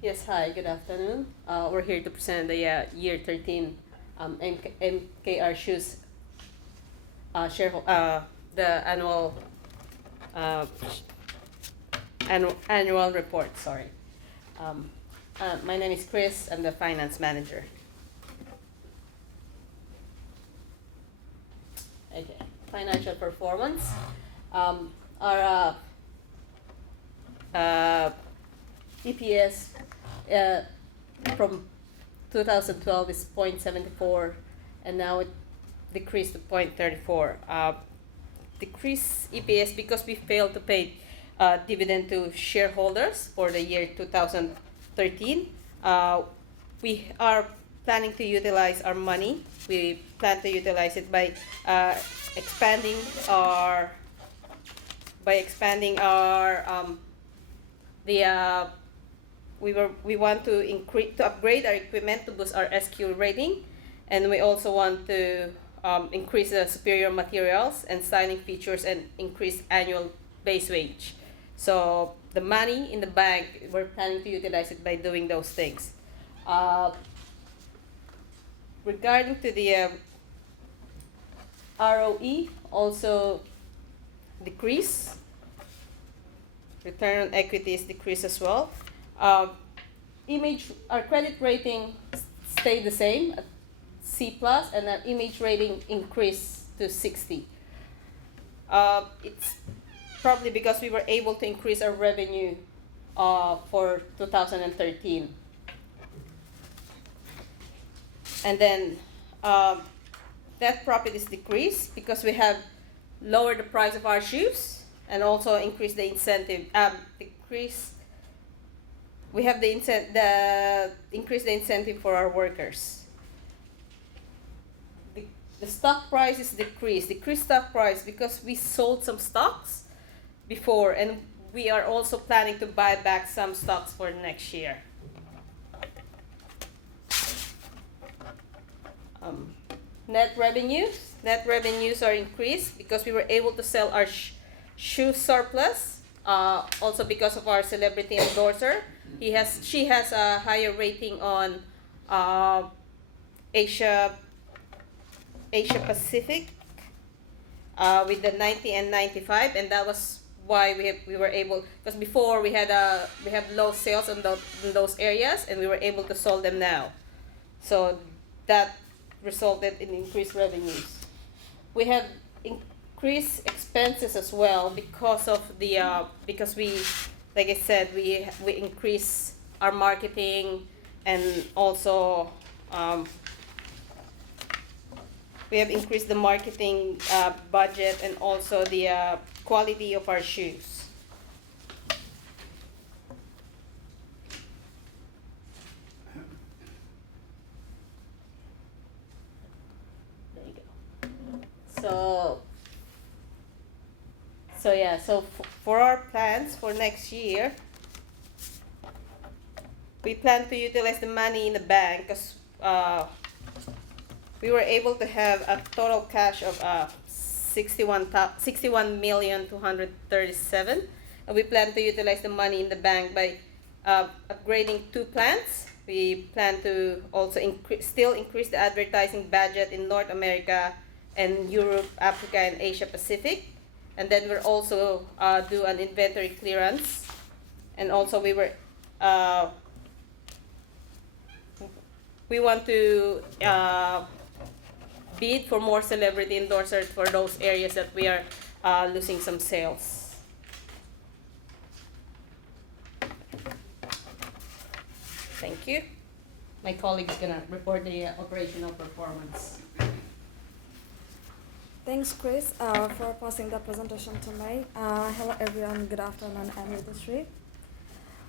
Yes, hi, good afternoon. We're here to present the year 13 MKR Shoes the uh, annual report. Sorry. Um, my name is Kris. I'm the finance manager. Okay, financial performance. Our EPS uh, from 2012 is 0.74, and now it decreased to 0.34. Decrease EPS because we failed to pay dividend to shareholders for the year 2013. We are planning to utilize our money. We plan to utilize it by expanding our we want to upgrade our equipment to boost our SQ rating, and we also want to increase the superior materials and styling features and increase annual base wage. So the money in the bank, we're planning to utilize it by doing those things. Regarding to the ROE, also decrease. Return on equity is decreased as well. Our credit rating stayed the same at C plus, and our image rating increased to 60. It's probably because we were able to increase our revenue for 2013. And then net profit is decreased because we have lowered the price of our shoes and also increased the incentive. We have increase the incentive for our workers. The stock price is decreased. Decreased stock price because we sold some stocks before, and we are also planning to buy back some stocks for next year. Net revenues are increased because we were able to sell our shoe surplus. Also because of our celebrity endorser, she has a higher rating on Asia Pacific with the 90 and 95, and that was why we were able, because before we have low sales in those areas, and we were able to sell them now. So that resulted in increased revenues. We have increased expenses as well because of because we, like I said, we increase our marketing, and also we have increased the marketing budget, and also the quality of our shoes. There you go. So for our plans for next year, we plan to utilize the money in the bank because we were able to have a total cash of 61,237,000, and we plan to utilize the money in the bank by upgrading 2 plants. We plan to also still increase the advertising budget in North America and Europe, Africa, and Asia Pacific. And then we'll also do an inventory clearance. And also we want to bid for more celebrity endorsers for those areas that we are losing some sales. Thank you. My colleague is gonna report the operational performance. Thanks, Kris, for passing the presentation to me. Hello, everyone. Good afternoon. I'm Ritisree,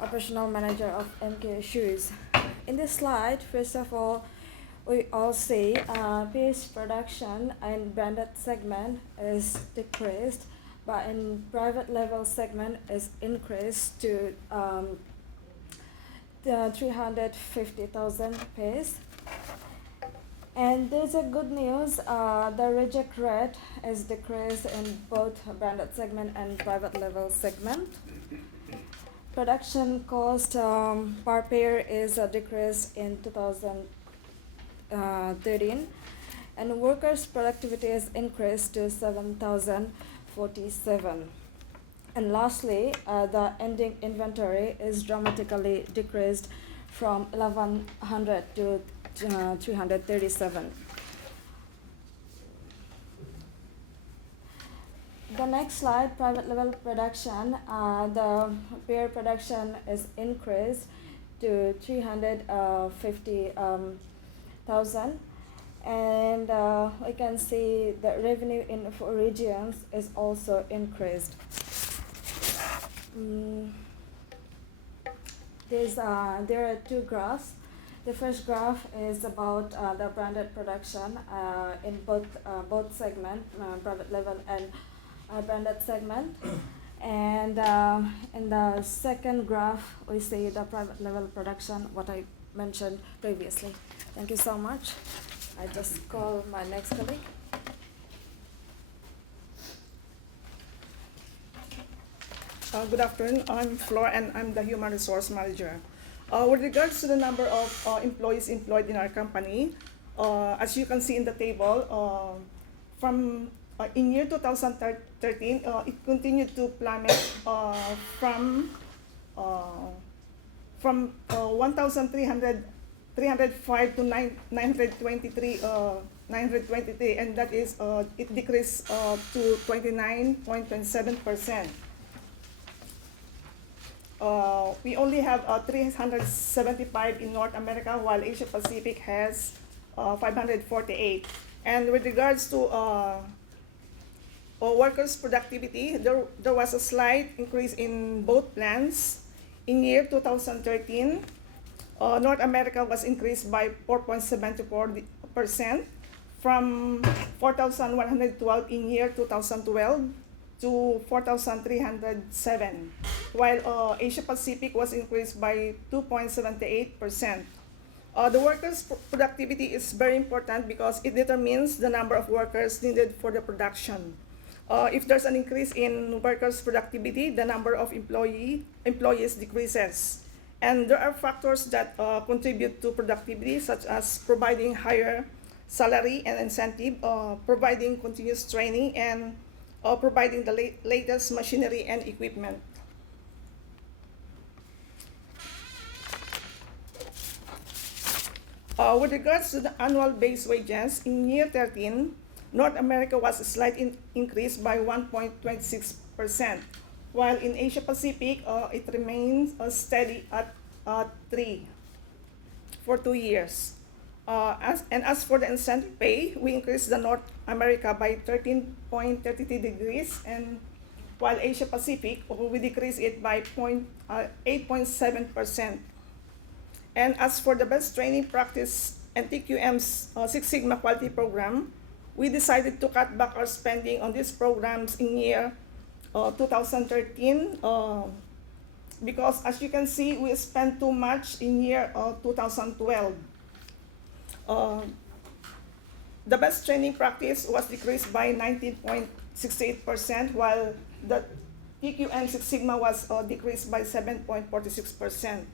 Operational Manager of MKR Shoes. In this slide, first of all, we all see piece production and branded segment is decreased, but in private label segment is increased to 350,000 pairs. And there's a good news, the reject rate is decreased in both branded segment and private label segment. Production cost per pair is decreased in 2013, and workers' productivity is increased to 7,047. And lastly, the ending inventory is dramatically decreased from 1,100 to 337. The next slide, private level production. The pair production is increased to 350,000, and we can see the revenue in four regions is also increased. There are two graphs. The first graph is about the branded production in both segment, private level and branded segment. And in the second graph, we see the private level production, what I mentioned previously. Thank you so much. I just call my next colleague. Good afternoon. I'm Flor, and I'm the Human Resource Manager. With regards to the number of employees employed in our company, as you can see in the table, from in year 2013, it continued to plummet from 1,305 to 923, and that is it decreased to 29.27%. We only have 375 in North America, while Asia Pacific has 548. And with regards to workers' productivity, there was a slight increase in both plants. In year 2013, North America was increased by 4.74% from 4,112 in year 2012 to 4,307, while Asia Pacific was increased by 2.78%. The workers' productivity is very important because it determines the number of workers needed for the production. If there's an increase in workers' productivity, the number of employees decreases. And there are factors that contribute to productivity, such as providing higher salary and incentive, providing continuous training, and providing the latest machinery and equipment. With regards to the annual base wages, in year 13, North America was a slight increase by 1.26%, while in Asia Pacific, it remains steady at 3 for 2 years. As for the incentive pay, we increased the North America by 13.33 degrees, and while Asia Pacific, we decreased it by 8.7%. And as for the best training practice and TQM's Six Sigma quality program, we decided to cut back our spending on these programs in year 2013 because, as you can see, we spent too much in year 2012. The best training practice was decreased by 19.68%, while the TQM Six Sigma was decreased by 7.46%.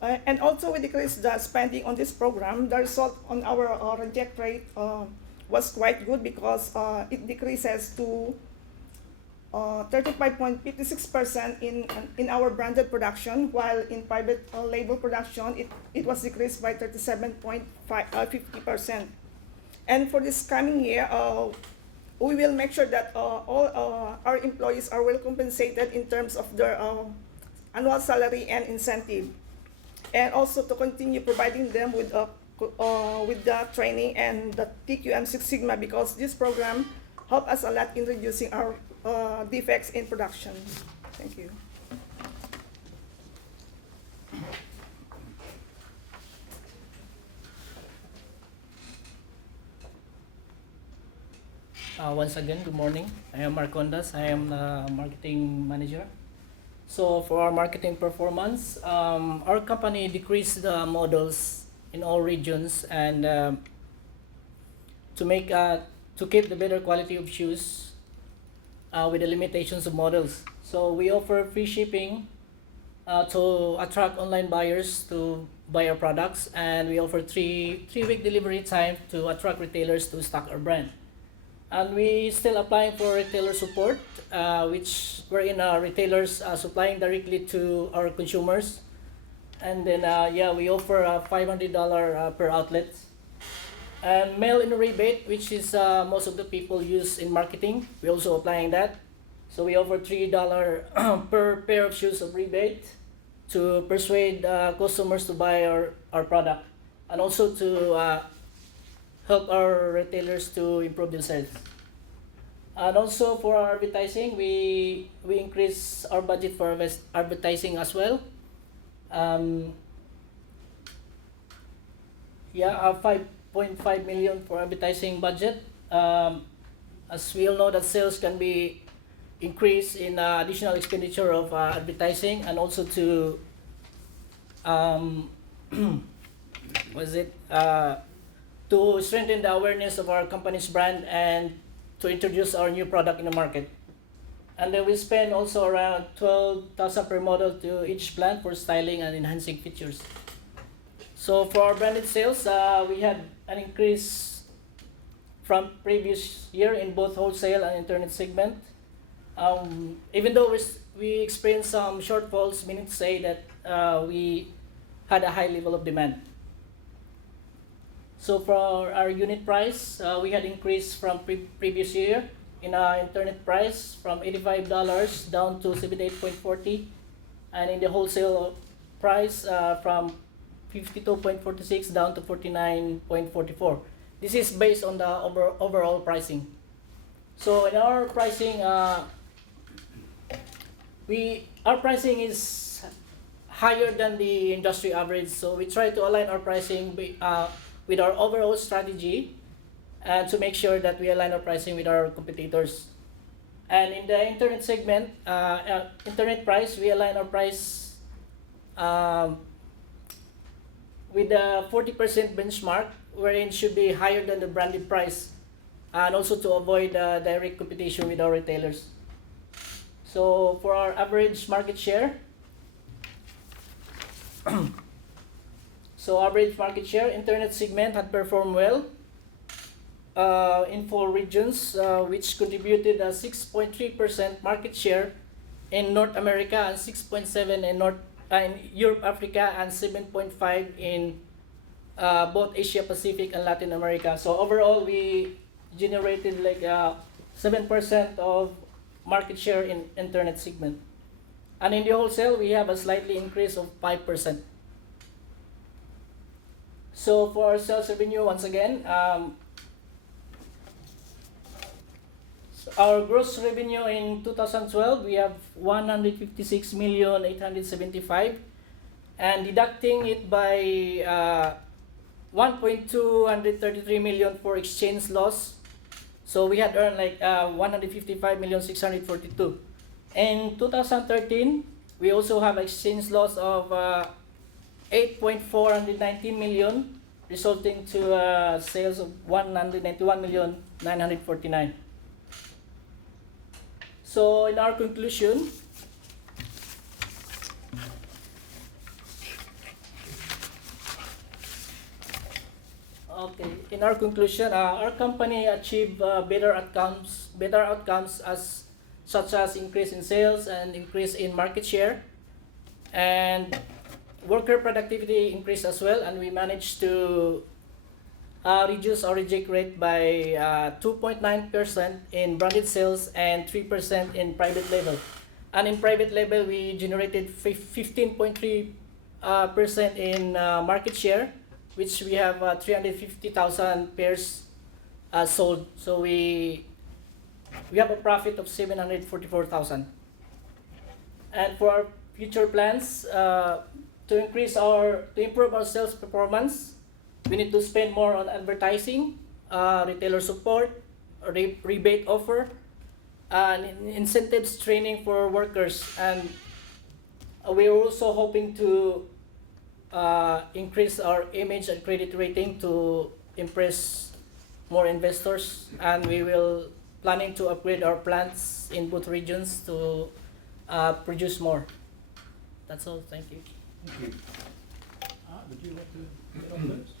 And also we decreased the spending on this program. The result on our reject rate was quite good because it decreases to 35.56% in our branded production, while in private label production, it was decreased by 37.50%. And for this coming year, we will make sure that all our employees are well compensated in terms of their annual salary and incentive, and also to continue providing them with the training and the TQM Six Sigma, because this program helped us a lot in reducing our defects in production. Thank you. Once again, good morning. I am Marcondas. I am the marketing manager. So for our marketing performance, our company decreased the models in all regions, and to keep the better quality of shoes with the limitations of models. So we offer free shipping to attract online buyers to buy our products, and we offer three-week delivery time to attract retailers to stock our brand. And we still applying for retailer support, which wherein retailers supplying directly to our consumers. And then we offer $500 per outlet. And mail-in rebate, which is most of the people use in marketing, we also applying that. So we offer $3 per pair of shoes of rebate to persuade customers to buy our product, and also to help our retailers to improve their sales. And also for our advertising, we increase our budget for advertising as well. 5.5 million for advertising budget. As we all know, that sales can be increased in additional expenditure of advertising, and also to to strengthen the awareness of our company's brand and to introduce our new product in the market. And then we spend also around 12,000 per model to each plant for styling and enhancing features. So for our branded sales, we had an increase from previous year in both wholesale and internet segment. Even though we experienced some shortfalls, meaning to say that we had a high level of demand. So for our unit price, we had increased from previous year in our internet price from $85 down to $78.40, and in the wholesale price from $52.46 down to $49.44. This is based on the overall pricing. So in our pricing, our pricing is higher than the industry average. So we try to align our pricing with our overall strategy, and to make sure that we align our pricing with our competitors. And in the internet segment, internet price, we align our price with the 40% benchmark, wherein it should be higher than the branded price, and also to avoid direct competition with our retailers. So for our average market share, average market share, internet segment had performed well in 4 regions, which contributed a 6.3% market share in North America, and 6.7% in Europe, Africa, and 7.5% in both Asia Pacific and Latin America. So overall, we generated like 7% of market share in internet segment. And in the wholesale, we have a slightly increase of 5%. So for our sales revenue, once again, our gross revenue in 2012, we have 156,875,000, and deducting it by 1.233 million for exchange loss. So we had earned like 155,642,000. In 2013, we also have exchange loss of 8.419 million, resulting to sales of 191,949,000. So in our conclusion, our company achieved better outcomes as such as increase in sales and increase in market share, and worker productivity increased as well, and we managed to reduce our reject rate by 2.9% in branded sales and 3% in private label. And in private label, we generated 15.3% in market share, which we have 350,000 pairs sold. So we have a profit of 744,000. And for our future plans, to improve our sales performance, we need to spend more on advertising, retailer support, rebate offer, and incentives training for workers. And we are also hoping to increase our image and credit rating to impress more investors, and we will planning to upgrade our plants in both regions to produce more. That's all. Thank you. Thank you. Would you like to get on first?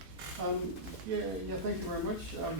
Yeah, thank you very much.